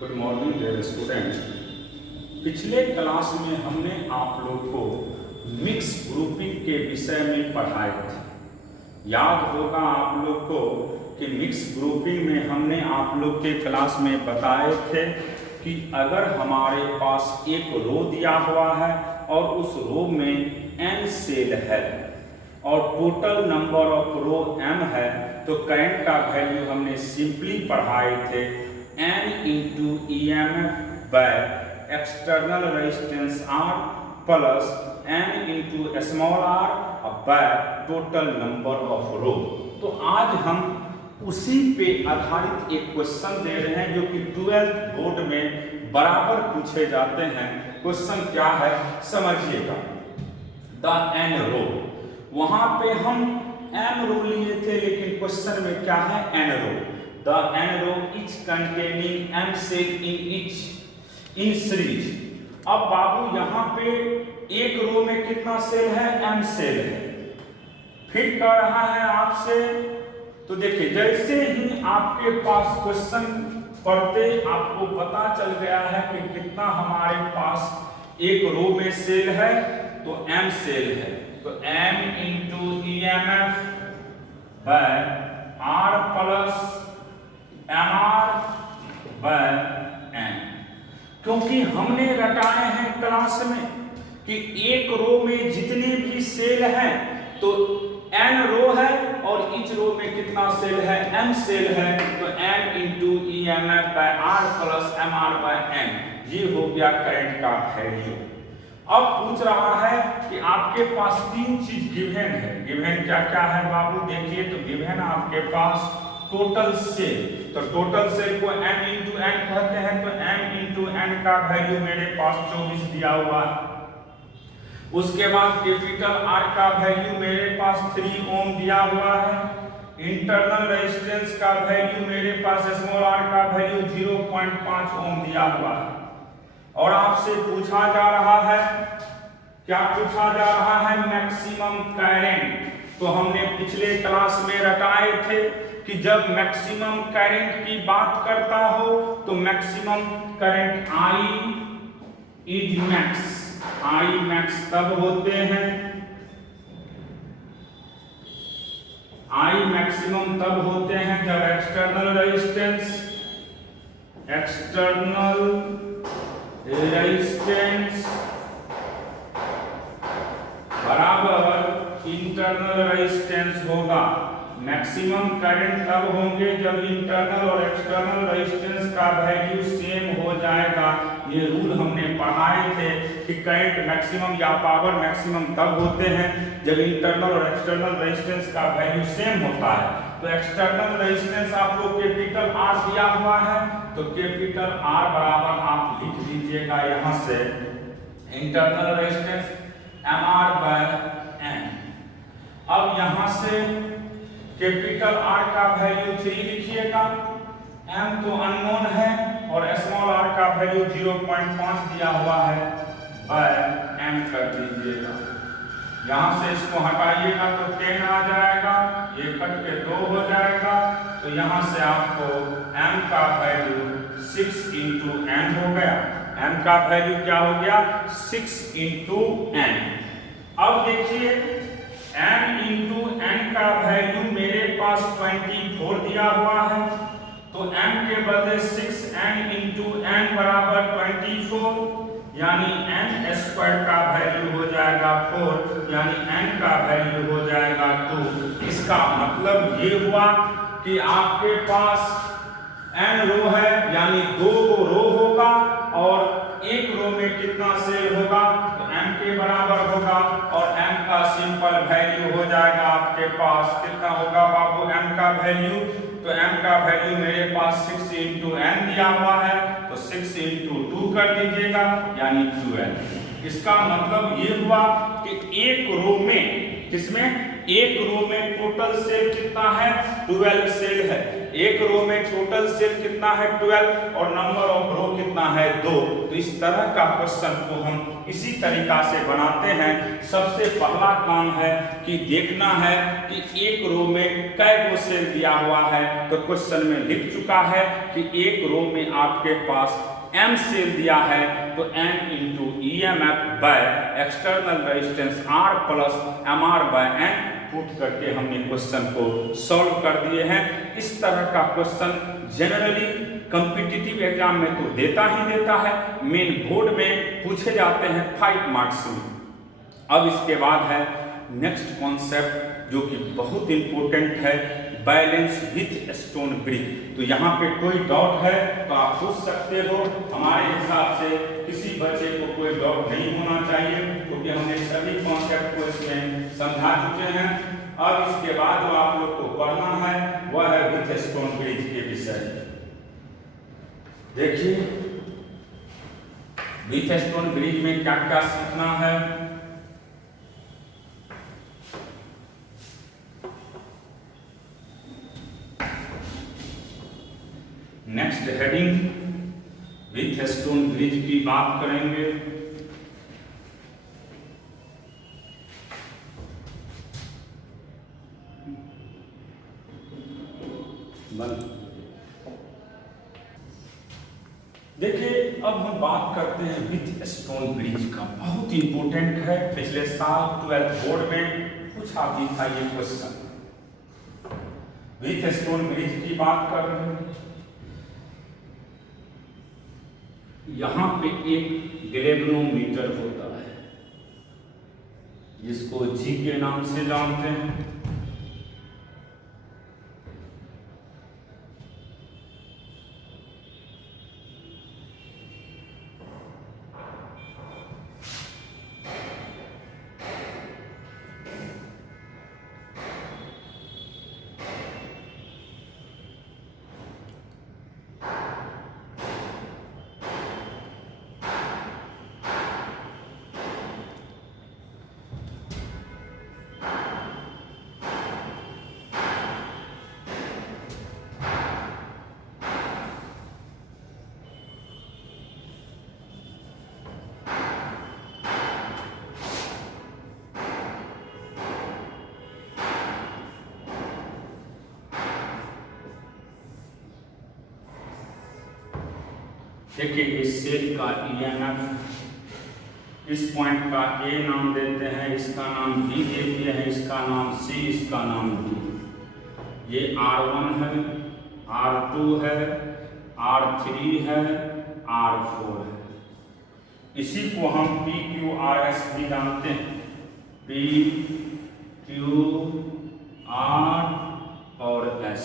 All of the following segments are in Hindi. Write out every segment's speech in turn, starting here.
Good morning dear student. पिछले क्लास में हमने आप लोग को मिक्स ग्रुपिंग के विषय में पढ़ाए थे। याद होगा आप लोग को कि मिक्स ग्रुपिंग में हमने आप लोग के क्लास में बताए थे कि अगर हमारे पास एक रो दिया हुआ है और उस रो में n सेल है और total number of row m है, तो करंट का वैल्यू हमने सिंपली पढ़ाए थे n into EMF by external resistance R plus n into small r by total number of row. तो आज हम उसी पे आधारित एक क्वेश्चन दे रहे हैं जो कि 12th बोर्ड में बराबर पूछे जाते हैं। क्वेश्चन क्या है समझिएगा। द n रो, वहां पे हम m रो लिए थे, लेकिन क्वेश्चन में क्या है n row. The n row each containing m cell in series. अब बाबू यहाँ पे एक रो में कितना सेल है, m सेल है। फिर कह रहा है आपसे, तो देखिए जैसे ही आपके पास क्वेश्चन पढ़ते आपको पता चल गया है कि कितना हमारे पास एक रो में सेल है, तो m सेल है, तो m into EMF by R plus MR by n। क्योंकि हमने रटाए हैं क्लास में कि एक रो में जितने भी सेल हैं तो n रो है और इच रो में कितना सेल है, m सेल है, तो m into EMF by R plus MR by n। ये हो गया करंट का वैल्यू। अब पूछ रहा है कि आपके पास तीन चीज गिवन है। गिवन क्या क्या है बाबू, देखिए तो गिवन आपके पास टोटल सेल, तो टोटल सेल को m इंटू n कहते हैं, तो m इंटू n का वैल्यू मेरे पास 24 दिया हुआ है। उसके बाद कैपिटल R का वैल्यू मेरे पास 3 ओम दिया हुआ है। इंटरनल रेजिस्टेंस का वैल्यू मेरे पास स्मॉल r का वैल्यू 0.5 ओम दिया हुआ है। और आपसे पूछा जा रहा है, क्या पूछा जा रहा है, मैक्सिमम करंट। तो हमने पिछले क्लास में रटाए थे कि जब मैक्सिमम करंट की बात करता हो तो maximum current I is max. I max तब होते हैं, I मैक्सिमम तब होते हैं जब एक्सटर्नल रेजिस्टेंस बराबर इंटरनल रेजिस्टेंस होगा। मैक्सिमम करंट तब होंगे जब इंटरनल और एक्सटर्नल रेजिस्टेंस का वैल्यू सेम हो जाएगा। ये रूल हमने पढ़ाए थे कि करंट मैक्सिमम या पावर मैक्सिमम तब होते हैं जब इंटरनल और एक्सटर्नल रेजिस्टेंस का वैल्यू सेम होता है। तो एक्सटर्नल रेजिस्टेंस आपको कैपिटल R दिया हुआ है, तो कैपिटल R बराबर आप लिख लीजिएगा यहाँ से internal resistance MR by n। अब यहाँ से कैपिटल R का वैल्यू 3 लिखिएगा, m तो अननोन है और स्मॉल r का वैल्यू 0.5 दिया हुआ है, बाय m कर दीजिएगा। यहाँ से इसको हटाइएगा तो 10 आ जाएगा, ये कट के 2 हो जाएगा, तो यहाँ से आपको m का वैल्यू 6 इंटू n हो गया। m का वैल्यू क्या हो गया, 6 इंटू n। अब देखिए m इंटू n का वैल्यू मेरे पास 24 दिया हुआ है, तो m के बदले 6n इंटू n बराबर 24, यानी n स्क्वायर का वैल्यू हो जाएगा 4, यानी n का वैल्यू हो जाएगा 2। इसका मतलब ये हुआ कि आपके पास n रो है, यानी 2 रो होगा और एक रो में कितना सेल होगा, तो m के बराबर होगा और m का सिंपल वैल्यू हो जाएगा आपके पास कितना होगा बाबू, m का वैल्यू, तो m का वैल्यू मेरे पास 6 इंटू n दिया हुआ है, तो 6 इंटू 2 कर दीजिएगा, यानी 12। इसका मतलब ये हुआ कि एक रो में, किसमें, एक रो में टोटल सेल कितना है, 12 सेल है। एक रो में टोटल सेल कितना है 12 और नंबर ऑफ रो कितना कितना है 2। तो इस तरह का क्वेश्चन को हम इसी तरीका से बनाते हैं। सबसे पहला काम है कि देखना है कि एक रो में कै गो सेल दिया हुआ है। तो क्वेश्चन में लिख चुका है कि एक रो में आपके पास m सेल दिया है, तो m into EMF by external resistance R plus MR by N put करके हमने क्वेश्चन को सॉल्व कर दिए हैं। इस तरह का क्वेश्चन जनरली कॉम्पिटिटिव एग्जाम में तो देता ही देता है, मेन बोर्ड में पूछे जाते हैं 5 मार्क्स में। अब इसके बाद है नेक्स्ट कॉन्सेप्ट जो कि बहुत इंपॉर्टेंट है, बैलेंस विथ स्टोन ब्रिज। तो यहाँ पे कोई डाउट है तो आप पूछ सकते हो। हमारे हिसाब से किसी बच्चे को कोई डाउट नहीं होना चाहिए, क्योंकि हमने सभी कॉन्सेप्ट को इसमें समझा चुके हैं। अब इसके बाद जो आप लोग को पढ़ना है वह है विथ स्टोन ब्रिज के विषय। देखिए विथ स्टोन ब्रिज में क्या क्या सीखना है। Next heading with stone bridge की बात करेंगे। देखिए अब हम बात करते हैं विथ स्टोन ब्रिज का, बहुत इंपॉर्टेंट है। पिछले साल 12th बोर्ड में पूछा भी था ये क्वेश्चन। विथ स्टोन ब्रिज की बात कर रहे हैं। यहां पे एक गैल्वेनोमीटर होता है जिसको जी के नाम से जानते हैं। देखिए इस सेल का EMF, इस पॉइंट का A नाम देते हैं, इसका नाम B दे दिए हैं, इसका नाम C, इसका नाम D। ये R1 है, R2 है, R3 है, R4 है। इसी को हम PQRS भी जानते हैं, PQR और S।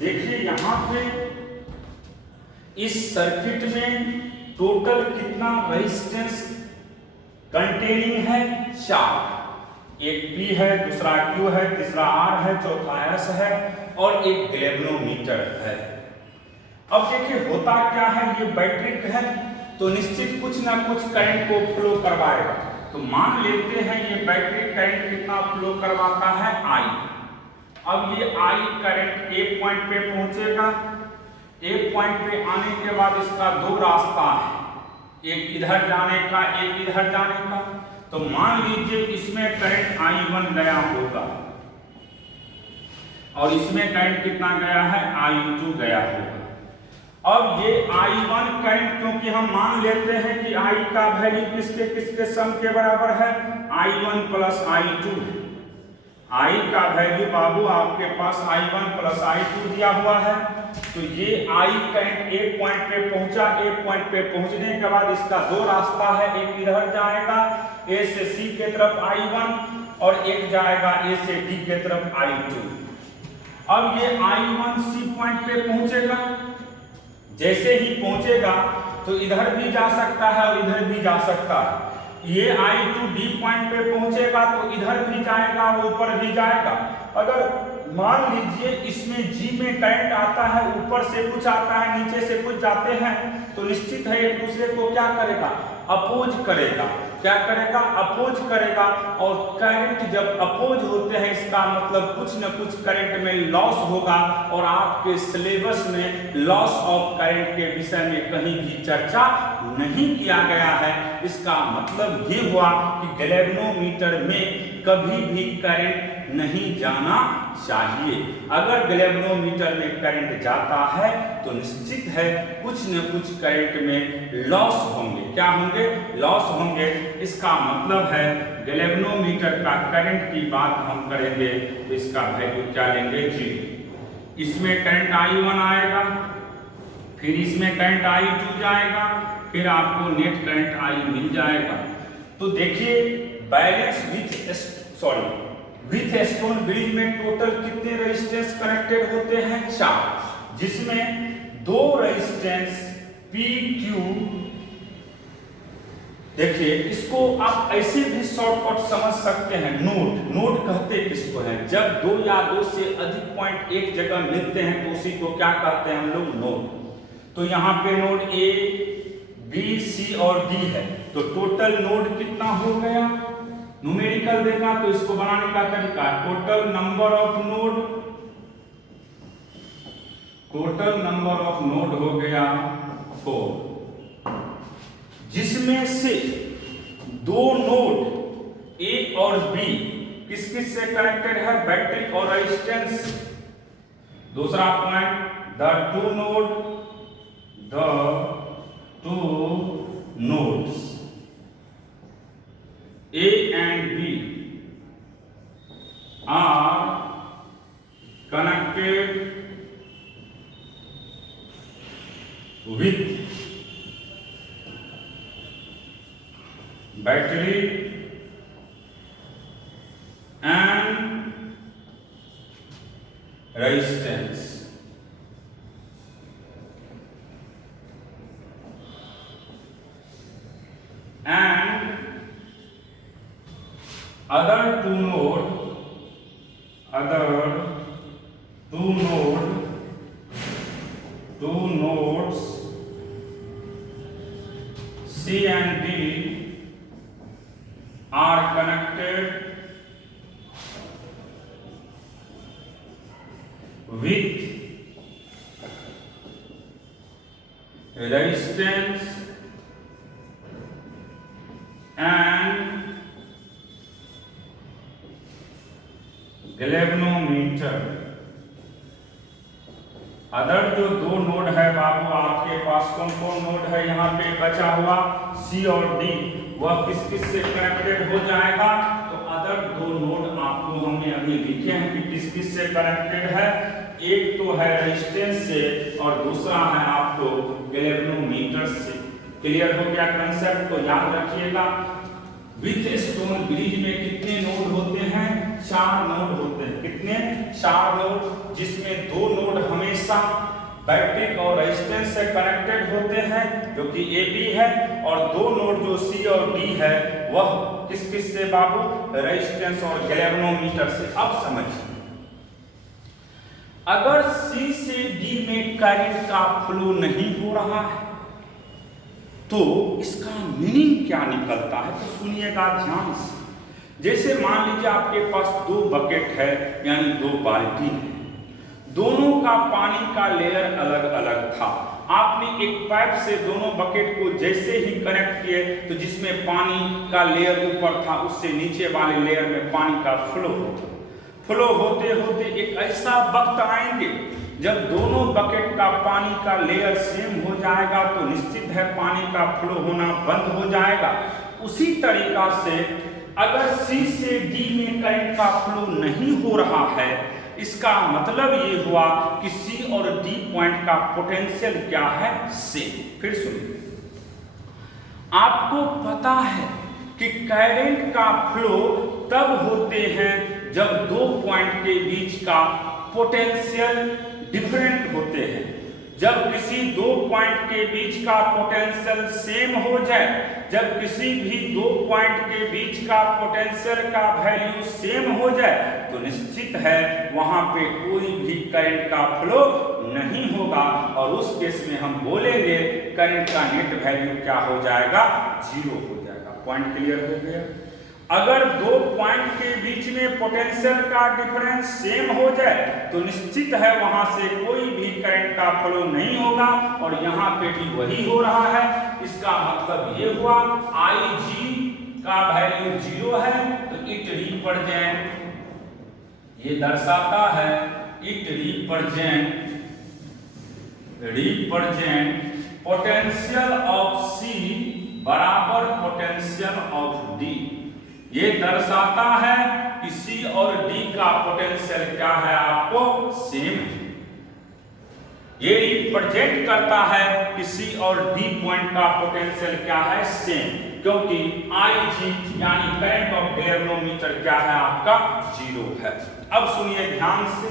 देखिए यहाँ पे इस सर्किट में टोटल कितना रेजिस्टेंस कंटेनिंग है? 4। एक P है, दूसरा Q है, तीसरा R है, चौथा S है और एक गैल्वेनोमीटर है। अब देखिए होता क्या है, ये बैटरी है तो निश्चित कुछ ना कुछ करंट को फ्लो करवाएगा। तो मान लेते हैं ये बैटरी करंट कितना फ्लो करवाता है? I। अब ये I करंट एक पॉइंट पे पहुंचेगा, एक पॉइंट पे आने के बाद इसका 2 रास्ता है, एक इधर जाने का, एक इधर जाने का। तो मान लीजिए इसमें करंट I1 गया होगा और इसमें करंट कितना गया है? I2 गया होगा। अब ये I1 करंट, क्योंकि हम मान लेते हैं कि I का वैल्यू किसके किसके सम के बराबर है? I1 plus I2। I का वैल्यू बाबू आपके पास I1 प्लस I2 दिया हुआ है। तो ये I करंट एक पॉइंट पे पहुंचा, एक पॉइंट पे पहुंचने के बाद इसका 2 रास्ता है, एक इधर जाएगा A से C के तरफ I1 और एक जाएगा A से D के तरफ I2। अब ये I1 C पॉइंट पे पहुंचेगा, जैसे ही पहुंचेगा तो इधर भी जा सकता है और इधर भी जा सकता है। ये I2 D पॉइंट पे पहुंचेगा तो इधर भी जाएगा और ऊपर भी जाएगा। अगर मान लीजिए इसमें G में करंट आता है, ऊपर से कुछ आता है, नीचे से कुछ जाते हैं, तो निश्चित है एक दूसरे को क्या करेगा, अपोज करेगा। क्या करेगा, अपोज करेगा। और करंट जब अपोज होते हैं इसका मतलब कुछ न कुछ करंट में लॉस होगा। और आपके सिलेबस में लॉस ऑफ करंट के विषय में कहीं भी चर्चा नहीं किया गया है। इसका मतलब ये हुआ कि गैल्वेनोमीटर में कभी भी करंट नहीं जाना चाहिए। अगर गैल्वेनोमीटर में करंट जाता है तो निश्चित है कुछ न कुछ करंट में लॉस होंगे। क्या होंगे, लॉस होंगे। इसका मतलब है गैल्वेनोमीटर का करंट की बात हम करेंगे तो इसका वैल्यू क्या लेंगे, G। इसमें करंट I1 आएगा, फिर इसमें करंट I2 जाएगा, फिर आपको नेट करंट I मिल जाएगा। तो देखिए बैलेंस विथ स्टोन ब्रिज में टोटल कितने रेजिस्टेंस कनेक्टेड होते हैं, 4, जिसमें 2 रेजिस्टेंस PQ। देखिए इसको आप ऐसे भी शॉर्टकट समझ सकते हैं, नोड कहते किसको हैं, जब 2 या 2 से अधिक पॉइंट एक जगह मिलते हैं तो उसी को क्या कहते हैं हम लोग, नोड। तो यहाँ पे नोड A, B, C और D है, तो टोटल नोड कितना हो गया, न्यूमेरिकल देखा तो इसको बनाने का तरीका, टोटल नंबर ऑफ नोड हो गया 4, जिसमें से 2 नोड A और B किस किस से कनेक्टेड है, बैटरी और रेजिस्टेंस। दूसरा point, the two nodes A and B are connected with battery and resistance। And other two nodes C and D are connected with resistance and galvanometer. Other जो 2 नोड है बाबू आपके पास, कौन कौन नोड है यहाँ पे बचा हुआ, C और D, वह किस किस से कनेक्टेड हो जाएगा। तो अदर 2 नोड आपको हमने अभी लिखे हैं कि किस किस से कनेक्टेड है, एक तो है रेजिस्टेंस से और दूसरा है आपको गैल्वेनोमीटर से। क्लियर हो गया कंसेप्ट, तो याद रखिएगा। विथ स्टोन ब्रिज में कितने नोड होते हैं, 4 नोड होते हैं। कितने, 4 नोड, जिसमें 2 नोड हमेशा बैटरी और रेजिस्टेंस से कनेक्टेड होते हैं जो कि AB है, और 2 नोड जो C और D है वह किस किस से बाबू, रेजिस्टेंस और गैल्वेनोमीटर से। अब समझिए, अगर C से D में करंट का फ्लो नहीं हो रहा है तो इसका मीनिंग क्या निकलता है, तो सुनिएगा ध्यान से। जैसे मान लीजिए आपके पास 2 बकेट है, यानी 2 बाल्टी है, दोनों का पानी का लेयर अलग अलग था। आपने एक पाइप से दोनों बकेट को जैसे ही कनेक्ट किए तो जिसमें पानी का लेयर ऊपर था उससे नीचे वाले लेयर में पानी का फ्लो होते होते एक ऐसा वक्त आएंगे जब दोनों बकेट का पानी का लेयर सेम हो जाएगा तो निश्चित है पानी का फ्लो होना बंद हो जाएगा। उसी तरीका से अगर C से D में करंट का फ्लो नहीं हो रहा है, इसका मतलब ये हुआ कि C और D पॉइंट का पोटेंशियल क्या है, सेम। फिर सुनिए, आपको पता है कि करंट का फ्लो तब होते हैं जब 2 पॉइंट के बीच का पोटेंशियल डिफरेंट होते हैं। जब किसी दो पॉइंट के बीच का पोटेंशियल सेम हो जाए, जब किसी भी दो पॉइंट के बीच का पोटेंशियल का वैल्यू सेम हो जाए तो निश्चित है वहां पे कोई भी करंट का फ्लो नहीं होगा, और उस केस में हम बोलेंगे करंट का नेट वैल्यू क्या हो जाएगा, जीरो हो जाएगा। पॉइंट क्लियर हो गया। अगर दो पॉइंट के बीच में पोटेंशियल का डिफरेंस सेम हो जाए तो निश्चित है वहां से कोई भी करंट का फ्लो नहीं होगा, और यहाँ पे भी वही हो रहा है। इसका मतलब ये हुआ Ig का वैल्यू जीरो है, तो इट रिप्रेजेंट, ये दर्शाता है it represent potential of C बराबर पोटेंशियल ऑफ D। ये दर्शाता है कि C और D का पोटेंशियल क्या है, आपको सेम है। ये रिप्रेजेंट करता है कि C और D पॉइंट का पोटेंशियल क्या है, सेम, क्योंकि Ig यानी करंट ऑफ गैल्वेनोमीटर क्या है, आपका जीरो है। अब सुनिए ध्यान से,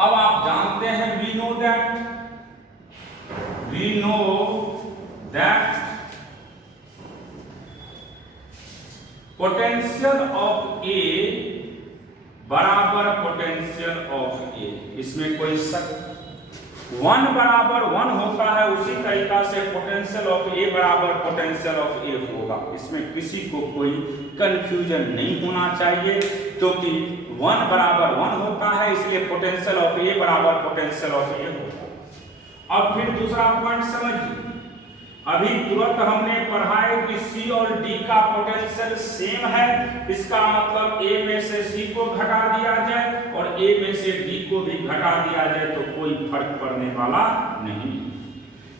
अब आप जानते हैं we know that potential of A बराबर पोटेंशियल ऑफ A, इसमें कोई शक, 1 बराबर 1 होता है, उसी तरीका से पोटेंशियल ऑफ A बराबर पोटेंशियल ऑफ A होगा। इसमें किसी को कोई कंफ्यूजन नहीं होना चाहिए, क्योंकि 1 बराबर 1 होता है, इसलिए पोटेंशियल ऑफ A बराबर पोटेंशियल ऑफ A होगा। अब फिर दूसरा पॉइंट समझिए, अभी तुरंत हमने पढ़ा है कि C और D का पोटेंशियल सेम है, इसका मतलब A में से C को घटा दिया जाए और A में से D को भी घटा दिया जाए तो कोई फर्क पड़ने वाला नहीं।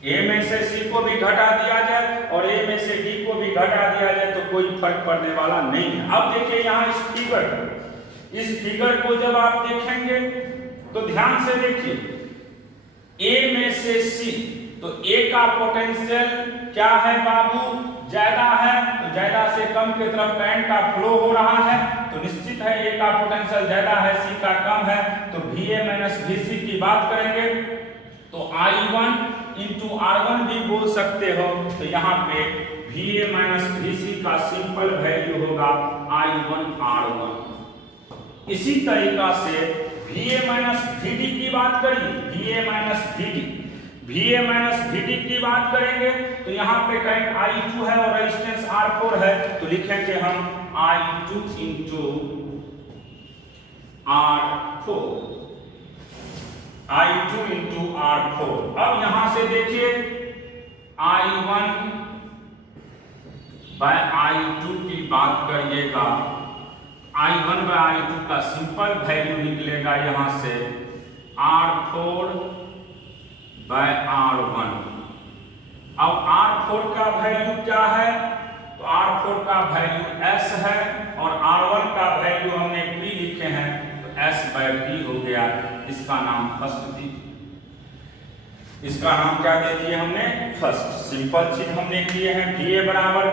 A में से C को भी घटा दिया जाए और A में से D को भी घटा दिया जाए तो कोई फर्क पड़ने वाला नहीं है। अब देखिए यहाँ इस फिगर को जब आप देखेंगे तो ध्यान से देखिए, A में से C, तो A का पोटेंशियल क्या है बाबू, ज्यादा है, तो ज्यादा से कम की तरफ करंट का फ्लो हो रहा है, तो निश्चित है A का पोटेंशियल ज्यादा है, C का कम है, तो VA माइनस VC की बात करेंगे तो I1 इंटू R1 भी बोल सकते हो, तो यहाँ पे VA माइनस VC का सिंपल वैल्यू होगा I1 R1। इसी तरीका से VA माइनस VD की बात करिए, VA माइनस VD की बात करेंगे तो यहाँ पे करंट I2 है और रेजिस्टेंस R4 है, तो लिखेंगे हम I2 इंटू R4। अब यहाँ से देखिए I1 बाय I2 की बात करिएगा, I1 बाय I2 का सिंपल वैल्यू निकलेगा यहाँ से R4 बाय R1। अब R4 का वैल्यू क्या है, तो R4 का वैल्यू S है और R1 का वैल्यू हमने P लिखे हैं, तो S बाय P हो गया। इसका नाम फर्स्ट दी, इसका नाम क्या दे दिए हमने, फर्स्ट। सिंपल चीज हमने किए हैं, VA बराबर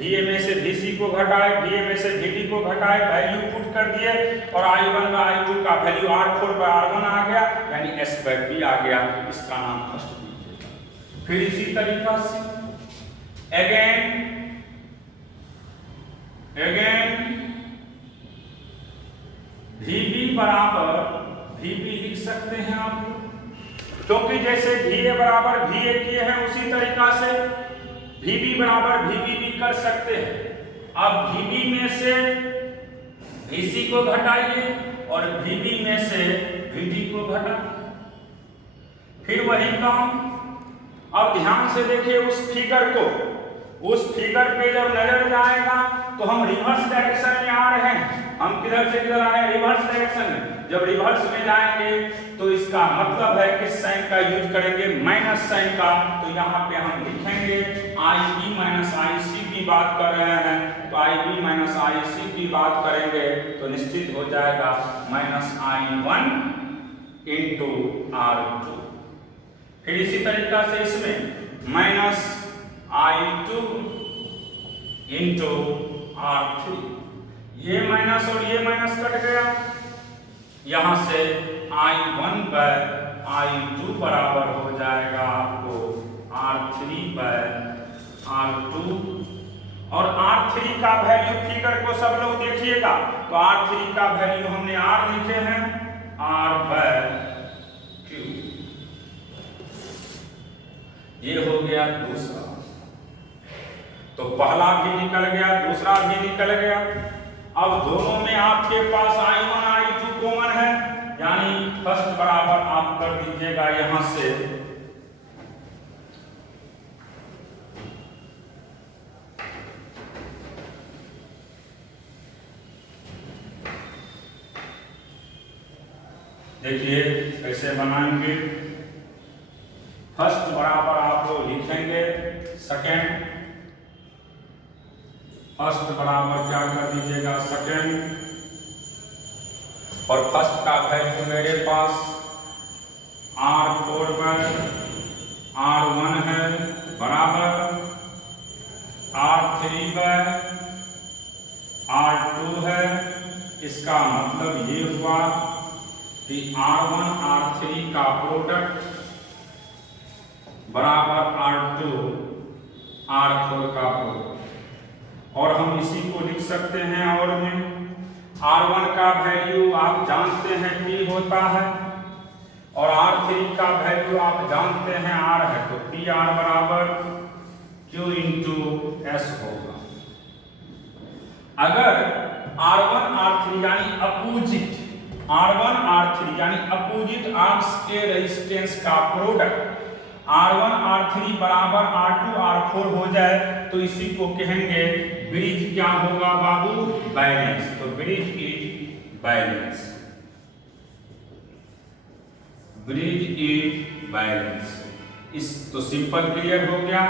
VA में से VC को घटाए, VA में से VD को घटाए, वैल्यू पुट कर दिए और I1 बाय I2 का वैल्यू R4 बाय R1 आ गया, यानी S बाय P आ गया। इसका नाम फर्स्ट दीजिएगा। फिर इसी तरीका से अगेन VB बराबर VB लिख सकते हैं आप, क्योंकि जैसे VA बराबर VA किए हैं उसी तरीका से VB बराबर VB भी कर सकते हैं। अब VB में से VC को घटाइए और VB में से VD को घटाइए, फिर वही काम। अब ध्यान से देखिए उस फिगर को, उस फिगर पे जब नजर जाएगा तो हम रिवर्स डायरेक्शन में आ रहे हैं। हम किधर से किधर आए, रिवर्स डायरेक्शन में। जब रिवर्स में जाएंगे तो इसका मतलब है किस साइन का यूज करेंगे, माइनस साइन का। तो यहाँ पे हम लिखेंगे IB माइनस IC की बात कर रहे हैं, तो IB माइनस IC की बात करेंगे तो निश्चित हो जाएगा माइनस I1 इंटू R2। फिर इसी तरीका से इसमें माइनस I2 इंटू R3, ये माइनस और ये माइनस कट गया, यहां से I1 बाय I2 बराबर हो जाएगा आपको R3/R2। और R3 का वैल्यू फिगर को सब लोग देखिएगा, तो R3 का वैल्यू हमने R लिखे हैं, R/Q। ये हो गया दूसरा। तो पहला भी निकल गया, दूसरा भी निकल गया। अब दोनों में आपके पास I1 I2 कॉमन है, यानी फर्स्ट बराबर आप कर दीजिएगा यहां से देखिए कैसे बनाएंगे। फर्स्ट बराबर आप लोग लिखेंगे सेकेंड, फर्स्ट बराबर क्या कर दीजिएगा सेकेंड, और फर्स्ट का वैल्यू मेरे पास R4/R1 है बराबर R3/R2 है। इसका मतलब ये हुआ कि R1 R3 का प्रोडक्ट बराबर R2 R4 का प्रोडक्ट। और हम इसी को लिख सकते हैं और में R1 का वैल्यू आप जानते हैं P होता है, और R3 का वैल्यू आप जानते हैं R है, तो PR बराबर Q इंटू S होगा। अगर R1 R3 यानी अपोजिट R1 R3 यानी अपोजिट आर्म्स के रेजिस्टेंस का प्रोडक्ट R1 R3 बराबर R2 R4 हो जाए, तो इसी को कहेंगे ब्रिज क्या होगा बाबू, बैलेंस। तो bridge is balance, bridge is balance. इस तो सिंपल क्लियर हो गया।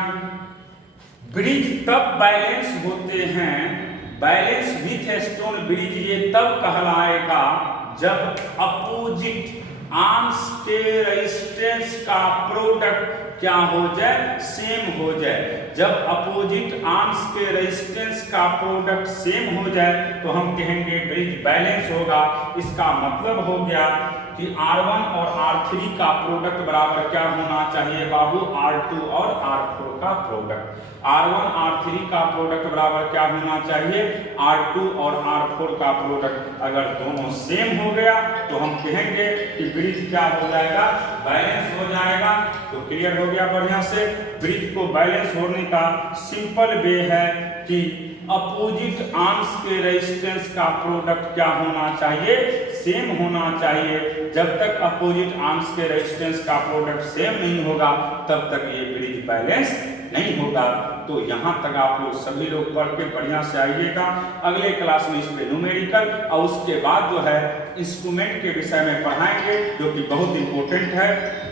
ब्रिज तब बैलेंस होते हैं, बैलेंस विथ स्टोन ब्रिज ये तब कहलाएगा जब अपोजिट आर्म्स के रेजिस्टेंस का प्रोडक्ट क्या हो जाए, सेम हो जाए। जब अपोजिट आर्म्स के रेजिस्टेंस का प्रोडक्ट सेम हो जाए तो हम कहेंगे ब्रिज बैलेंस होगा। इसका मतलब हो गया कि R1 और R3 का प्रोडक्ट बराबर क्या होना चाहिए बाबू, R2 और R4 का प्रोडक्ट। R1 R3 का प्रोडक्ट बराबर क्या होना चाहिए, R2 और R4 का प्रोडक्ट। अगर दोनों सेम हो गया तो हम कहेंगे कि ब्रिज क्या हो जाएगा, बैलेंस हो जाएगा। तो क्लियर हो गया बढ़िया से। ब्रिज को बैलेंस होने का सिंपल वे है कि अपोजिट आर्म्स के रेजिस्टेंस का प्रोडक्ट क्या होना चाहिए, सेम होना चाहिए। जब तक अपोजिट आर्म्स के रेजिस्टेंस का प्रोडक्ट सेम नहीं होगा तब तक ये ब्रिज बैलेंस नहीं होगा। तो यहाँ तक आप लोग सभी लोग पढ़ के बढ़िया से आइएगा। अगले क्लास में इस पे न्यूमेरिकल और उसके बाद जो है इंस्ट्रूमेंट के विषय में पढ़ाएंगे, जो कि बहुत इंपॉर्टेंट है।